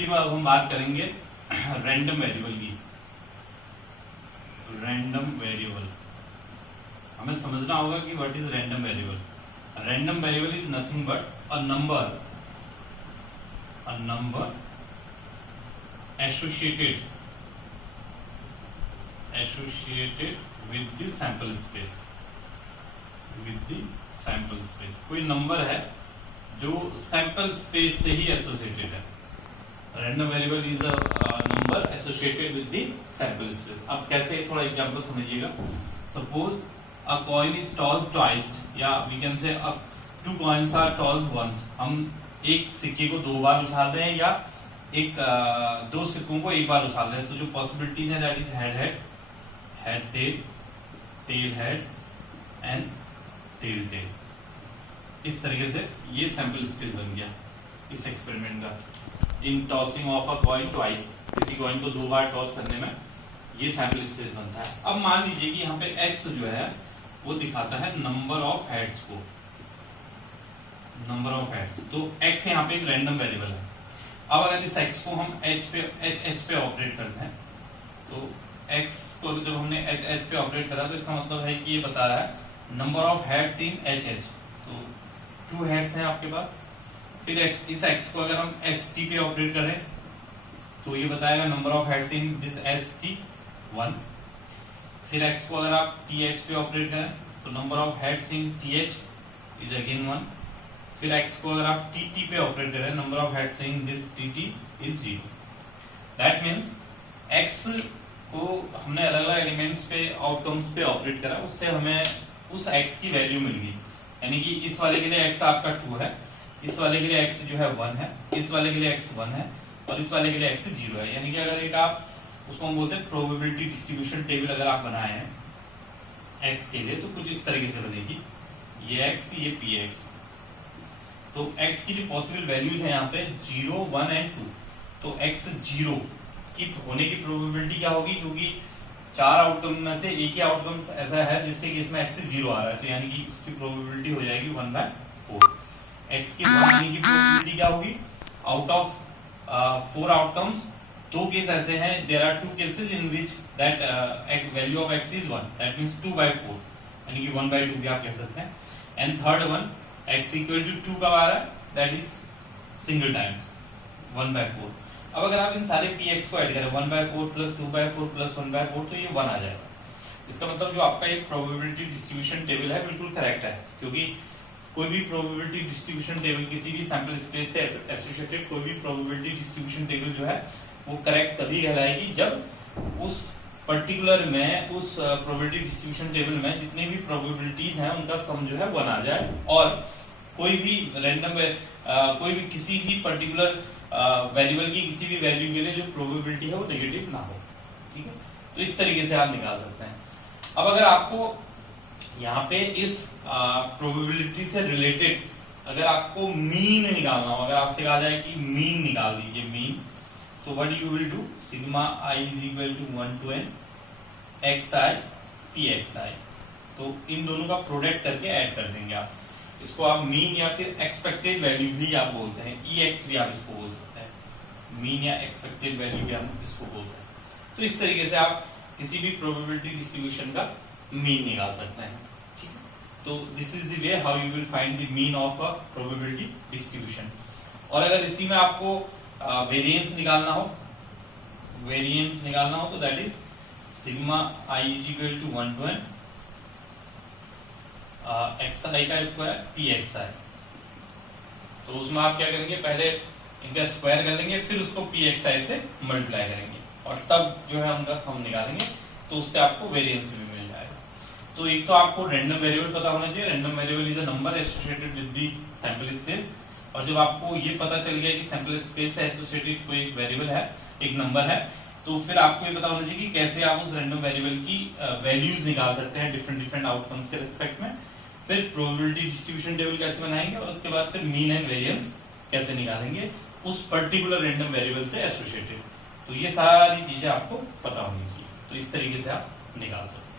Probability में अब हम बात करेंगे रैंडम वेरिएबल की। रैंडम वेरिएबल हमें समझना होगा कि what is random variable. Random variable is nothing but a number associated with the sample space। कोई नंबर है जो सैंपल स्पेस से ही एसोसिएटेड है। Random variable is a number associated with the sample space. अब कैसे, थोड़ा एग्जांपल समझिएगा। Suppose a coin is tossed twice, या we can say two coins are tossed once. हम एक सिक्के को दो बार उछाल रहे हैं या दो सिक्कों को एक बार उछाल रहे हैं। तो जो पॉसिबिलिटीज है that is head tail, tail head and tail tail. इस तरीके से ये सैंपल स्पेस बन गया इस एक्सपेरिमेंट का। In tossing of a coin twice, किसी कॉइन को दो बार टॉस करने में ये सैंपल स्पेस बनता है। अब मान लीजिए कि यहाँ पे x जो है वो दिखाता है नंबर ऑफ हेड्स को, नंबर ऑफ हेड्स। तो x यहाँ पे एक रैंडम वेरिएबल है। अब अगर इस x को हम h पे ऑपरेट करते हैं, तो x को जब हमने h पे ऑपरेट करा तो इसका मतलब है कि ये बता रहा है number of heads in h। तो 2 हेड्स हैं आपके पास। फिर इस x को अगर हम st पे ऑपरेट करें तो ये बताएगा number of heads in this st 1। फिर x को अगर आप th पे ऑपरेट करें तो number of heads in th is again 1। फिर x को अगर आप tt पे ऑपरेट करें, number of heads in this tt is 0। That means x को हमने अलग अलग एलिमेंट्स पे, आउटकम्स पे ऑपरेट करा, उससे हमें उस x की वैल्यू मिल गई। यानी कि इस वाले के लिए x आपका 2 है, इस वाले के लिए x जो है 1 है, इस वाले के लिए x 1 है और इस वाले के लिए x 0 है। यानी कि अगर एक आप उसको हम बोलते हैं प्रोबेबिलिटी डिस्ट्रीब्यूशन टेबल अगर आप बनाए हैं x के लिए, तो कुछ इस तरीके से बनेगी। ये x, ये px। तो x की जो पॉसिबल वैल्यूज है यहाँ पे 0, 1 एंड 2। तो x 0 की होने की प्रोबेबिलिटी क्या होगी, क्योंकि 4 आउटकम में से एक ही आउटकम ऐसा है जिसके केस में x 0 आ रहा है, तो यानी कि उसकी प्रोबेबिलिटी हो जाएगी 1/4। x की 1 आने की प्रोबेबिलिटी क्या होगी, आउट ऑफ 4 आउटकम्स 2 केस ऐसे हैं, there are 2 cases in which that value of x is 1, that means 2/4, यानी कि 1/2 भी आप कह सकते हैं। And third one x equal to 2 कब आ रहा है, दैट इज सिंगल टाइम्स 1/4। अब अगर आप इन सारे px को ऐड करें 1/4 प्लस 2/4 प्लस 1/4, तो ये 1 आ जाएगा। इसका मतलब जो आपका एक प्रोबेबिलिटी डिस्ट्रीब्यूशन टेबल है बिल्कुल करेक्ट है, क्योंकि कोई भी प्रोबेबिलिटी डिस्ट्रीब्यूशन टेबल किसी भी सैंपल स्पेस से एसोसिएटेड कोई भी प्रोबेबिलिटी डिस्ट्रीब्यूशन टेबल जो है वो करेक्ट तभी कहलाएगी जब उस पर्टिकुलर में, उस प्रोबेबिलिटी डिस्ट्रीब्यूशन टेबल में जितनी भी प्रोबेबिलिटीज हैं उनका सम जो है 1 आ जाए, और कोई भी रैंडम कोई भी किसी भी पर्टिकुलर वेरिएबल की किसी भी वैल्यू के लिए जो प्रोबेबिलिटी है वो नेगेटिव ना हो। ठीक है, तो इस तरीके से आप निकाल सकते हैं। अब अगर आपको यहाँ पे इस प्रोबेबिलिटी से रिलेटेड अगर आपको मीन निकालना हो, अगर आपसे कहा जाए कि मीन निकाल दीजिए मीन, तो what you will do, sigma i is equal to 1 to n xi pxi। तो इन दोनों का प्रोडक्ट करके ऐड कर देंगे आप। इसको आप मीन या फिर एक्सपेक्टेड वैल्यू भी आप बोलते हैं, EX भी आप इसको बोल सकते हैं, मीन या एक्सपेक्टेड वैल्यू भी आप इसको बोलते हैं। तो इस तरीके से आप किसी भी प्रोबेबिलिटी डिस्ट्रीब्यूशन का मीन निकाल सकते हैं। ठीक है, तो this is the way how you will find the mean of a probability distribution. और अगर इसी में आपको वेरिएंस निकालना हो, तो that is sigma i is equal to 1 to n xi का स्क्वायर pxi। तो उसमें आप क्या करेंगे, पहले इनका स्क्वायर कर लेंगे, फिर उसको pxi से मल्टीप्लाई करेंगे और तब जो है उनका सम निकालेंगे, तो उससे आपको वेरिएंस भी मिल जाएगा। तो एक तो आपको रैंडम वेरिएबल पता होना चाहिए, random variable is a number associated with the sample space. और जब आपको ये पता चल गया कि सैंपल स्पेस से एसोसिएटेड कोई एक वेरिएबल है, एक नंबर है, तो फिर आपको ये पता होना चाहिए कि कैसे आप उस रैंडम वेरिएबल की वैल्यूज निकाल सकते हैं डिफरेंट आउटकम्स के रिस्पेक्ट में। फिर प्रोबेबिलिटी डिस्ट्रीब्यूशन टेबल कैसे बनाएंगे, और उसके बाद फिर मीन एंड वेरिएंस कैसे निकालेंगे उस पर्टिकुलर रैंडम वेरिएबल से एसोसिएटेड। तो ये सारी चीजें आपको पता होनी चाहिए, तो इस तरीके से आप निकाल सकते हैं।